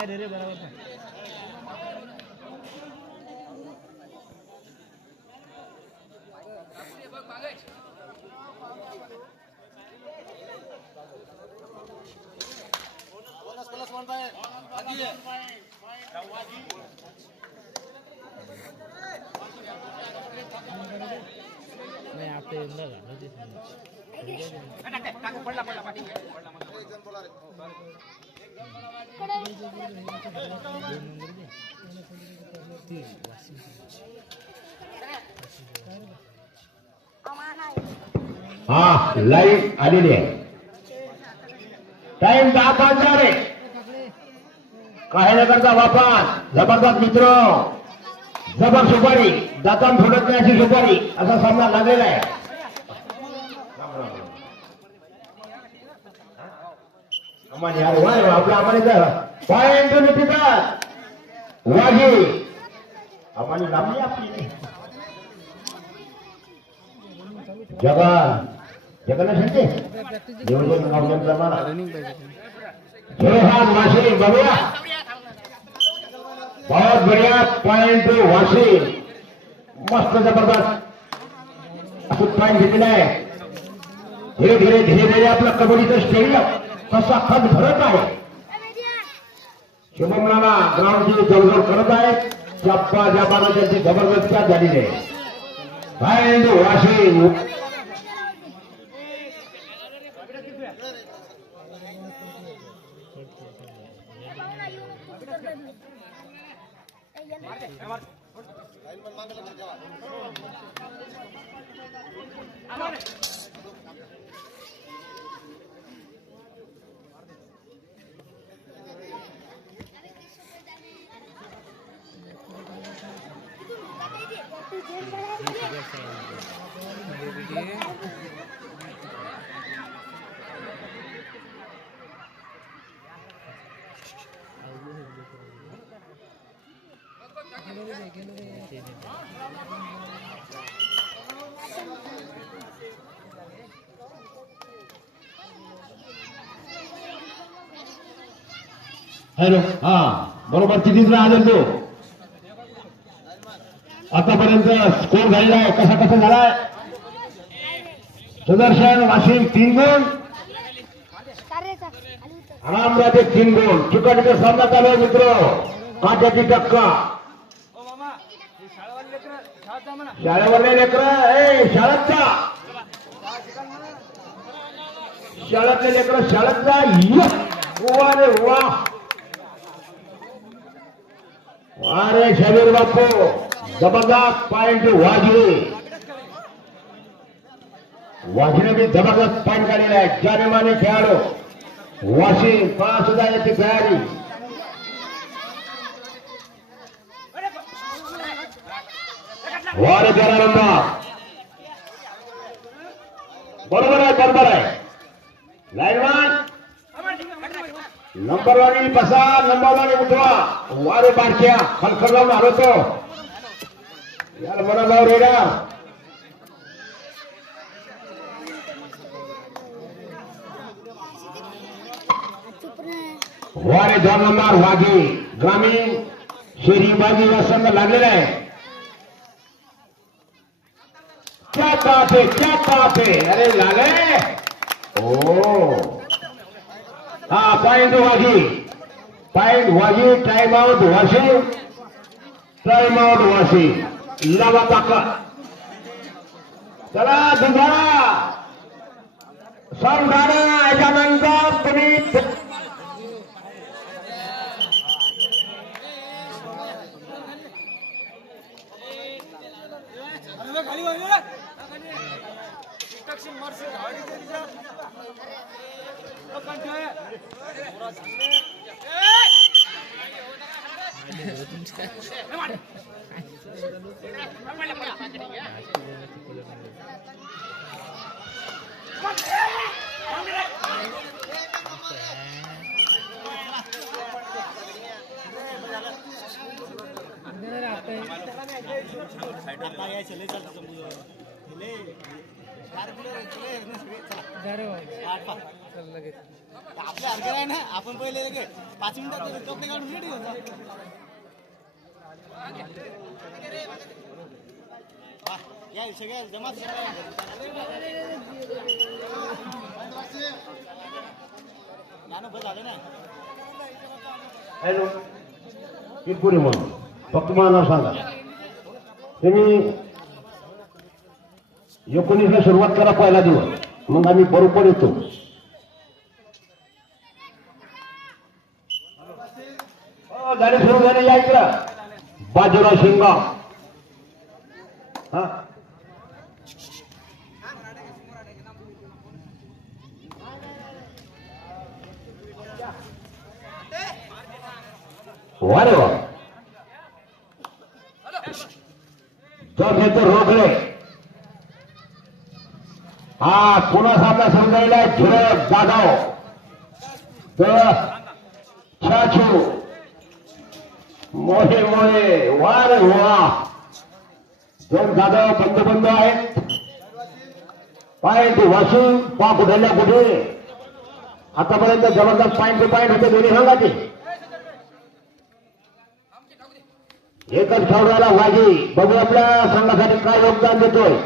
काय रे बरोबर नाही आपले हा लाईव्ह आलेली आहे. टाइम 10-5 झाले. काही करता वापर जबरदस्त मित्र जबर सुपारी दातान फोडत नाही अशी सुपारी असा सामना लागलेला आहे. आपल्या आम्हाला पॉइंट निघतात वाघी आम्हाला लांबली आपली जगन जगन सांगते नियोजन गावजन करणार वाशी बघूया. बहुत बढ़िया पॉइंट वाशी मस्त जबरदस्त पॉइंट घेतलेला आहे. धीरे धीरे आपलं कबड्डीचं स्टेडियम कसा खत भरत आहे. शुभमनाला ग्राउंडची जवळजवळ करत आहे. चप्पा जपानं त्यांची जबरदस्त कॅच झालेली आहे. पॉइंट वाशी हॅलो हा बरोबर कितीचा आलेल तो आतापर्यंत स्कोर झालेला आहे. कसा झालाय. सुदर्शन वाशिम 3 गुण रामराजे 3 गुण. चिकटचा सामना चालू आहे मित्र. काट्याची टक्का शाळेवरले लेकर शाळेतले लेकर शाळेत जा रे वा. अरे शबीर बापू जबरदस्त पॉइंट वाघीने भी जबरदस्त पॉइंट काढलेला आहे. जानेमाने खेळाडू वाशिम पळा सुद्धा याची तयारी. वारे 13 नंबर बरोबर आहे. लाईनवान नंबर वाणी बसा. नंबर वाणी उठवा. वारे बारक्या खलखल लावून आलो तो यार मला लाव रेडा. वारे 2 नंबर वाघी ग्रामीण शहरी वाघी या संघ लागलेला आहे. क्या बात है अरे लागे ओ हा point Waghi time out Vashi लावा ताकद. चला दुधारा समजारा याच्यानंतर तुम्ही आपल्या अर्घ्याला आहे ना आपण पहिले 5 मिनिटात कपडे काढून रेडी होता या सगळ्या जमा झालं ना हॅलो किरपुरी म्हणून फक्त मला नाव सांगा तुम्ही 19ला सुरुवात करा पहिला दिवस मग आम्ही बरोबर येतो गाडी सुरू झाली या इकडं बाजूराव शिंगा हा वा रे वा जर येतो रोखले हा पुन्हा सामना समजायला धीरज जाधव तर छाछू मोहे मोहे वा रे वा दोन जाधव बंद आहेत पॉइंट वासून पा कुठल्या कुठे आतापर्यंत जबरदस्त पॉइंट टू पॉइंट होते दोन्ही संघाचे एकच खेळाडूला वाजी बघू आपल्या संघासाठी काय योगदान देतोय